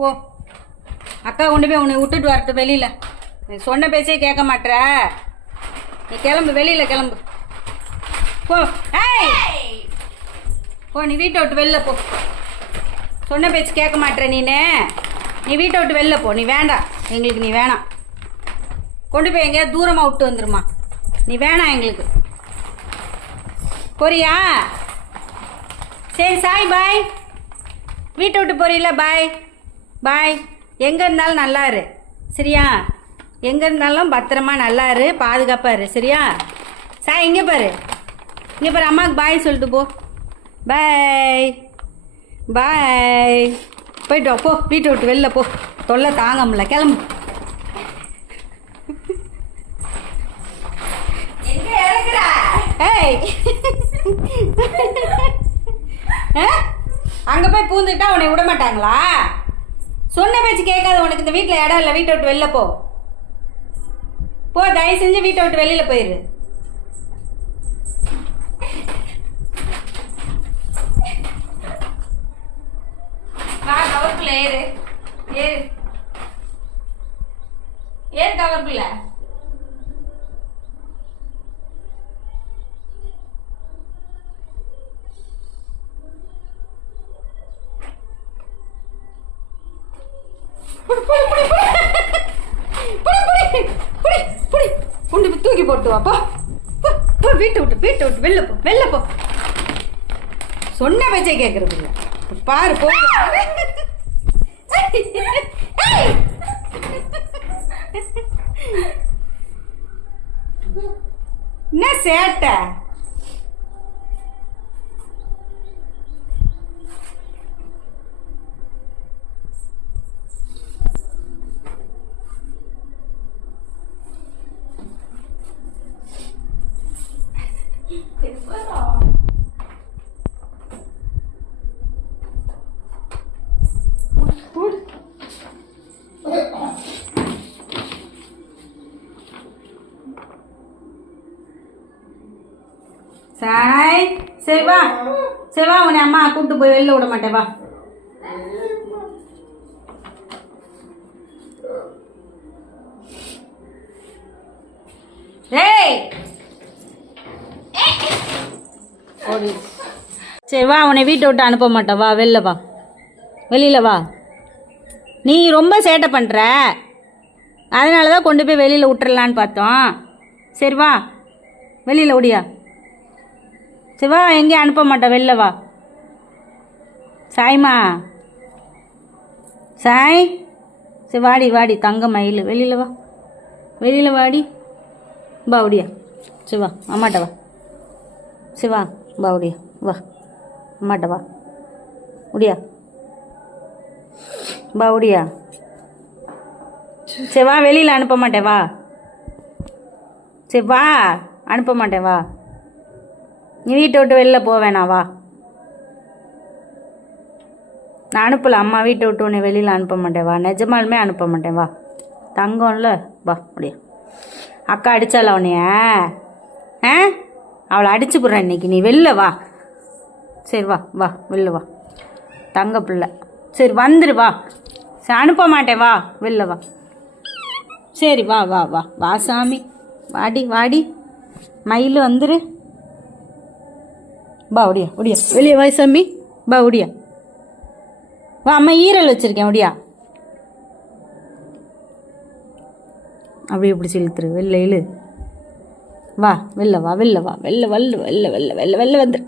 போ. அக்கா கொண்டு போய் உன்னை விட்டுட்டு வரட்டும் வெளியில். நீ சொன்ன பேச்சே கேட்க மாட்டேற. நீ கிளம்பு, வெளியில் கிளம்பு போ. ஏய் போ, நீ வீட்டை விட்டு வெளில போ. சொன்ன பேச்சு கேட்க மாட்டேற நீ வீட்டை விட்டு வெளில போ. நீ வேண்டாம் எங்களுக்கு, நீ வேணாம். கொண்டு போய் எங்கேயாவது தூரமாக விட்டு வந்துருமா. நீ வேணாம் எங்களுக்கு. போறியா? சரி சாய் பாய். வீட்டை விட்டு போறீல்ல, பாய் பாய். எங்கே இருந்தாலும் நல்லா இரு சரியா? எங்கே இருந்தாலும் பத்திரமா நல்லா இரு, பாதுகாப்பாக இரு சரியா? சாய் இங்கே பாரு, இங்கே பாரு, அம்மாவுக்கு பாய் சொல்லிட்டு போ. பாய் பாய். போய்ட்டு வா போ, வீட்டை விட்டு வெளில போ. தொல்லை தாங்க முடியல, கிளம்பு. ஏய் அங்கே போய் பூந்துக்கிட்டா உன்னை விட மாட்டாங்களா? சொன்ன பேச்சு கேட்காத உனக்கு இந்த வீட்டில் இடம் இல்லை. வீட்டை விட்டு வெளில போ. போ, தயவு செஞ்சு வீட்டை விட்டு வெளியில் போயிரு. கவருக்குள்ள ஏறு ஏறு ஏறு கவருக்குள்ள. தூக்கி போட்டு வாப்பா. வீட்டை விட்டு வெளில போ. சொன்ன பேச்சை கேட்கறது இல்லை. பாரு போ. என்ன சேட்டை? சாய் சரி வா, சரி வா, உன்னை அம்மா கூப்பிட்டு போய் வெளில விட மாட்டேன் வா. ஏய் சரி வா, உன்னை வீட்டை விட்டு அனுப்ப மாட்டேன் வா. வெளில வா, வெளியில் வா. நீ ரொம்ப சேட்டை பண்ணுற, அதனால தான் கொண்டு போய் வெளியில் விட்டுறலான்னு பார்த்தோம். சரி வா, வெளியில் ஓடியா. சரி வா, எங்கேயும் அனுப்ப மாட்டேன், வெளில வா. சாய்மா சாய், சரி வாடி வாடி தங்க மயில், வெளியில் வா, வெளியில் வாடி. பா ஓடியா. சரி வா, அம்மாட்ட வா. சரி வா, பா ஓடியா வா, அம்மாட்ட வா. ஓடியா பா ஓடியா. சரி வா, வெளியில் அனுப்ப மாட்டேன் வா. சரி வா, அனுப்ப மாட்டேன் வா. நீ வீட்டை விட்டு வெளில போவேணா வா. நான் அனுப்பல, அம்மா வீட்டை விட்டு உன்னை வெளியில் அனுப்ப மாட்டேன் வா. நிஜமாலுமே அனுப்ப மாட்டேன் வா. தங்கம்ல வா அப்படியா. அக்கா அடித்தால உன்னைய? அவளை அடிச்சு போடுறேன் இன்னைக்கு. நீ வெளில வா. சரி வா வா, வெளில வா தங்க பிள்ளை. சரி வந்துரு வா. சரி அனுப்ப மாட்டேன் வா, வெளில வா. சரி வா வா வா வா சாமி, வாடி வாடி மயில் வந்துரு. பா ஒடியா ஒடியா, வெளியே வா சாமி. பா ஒடியா வா, அம்மா ஈரல் வச்சுருக்கேன் ஒடியா. அப்படியே இப்படி செலுத்துரு, வெளில இழு. வா வெளில வா, வெளில வா, வெளில வெளில வெளில வெளில வெளில வெளில வந்துரு.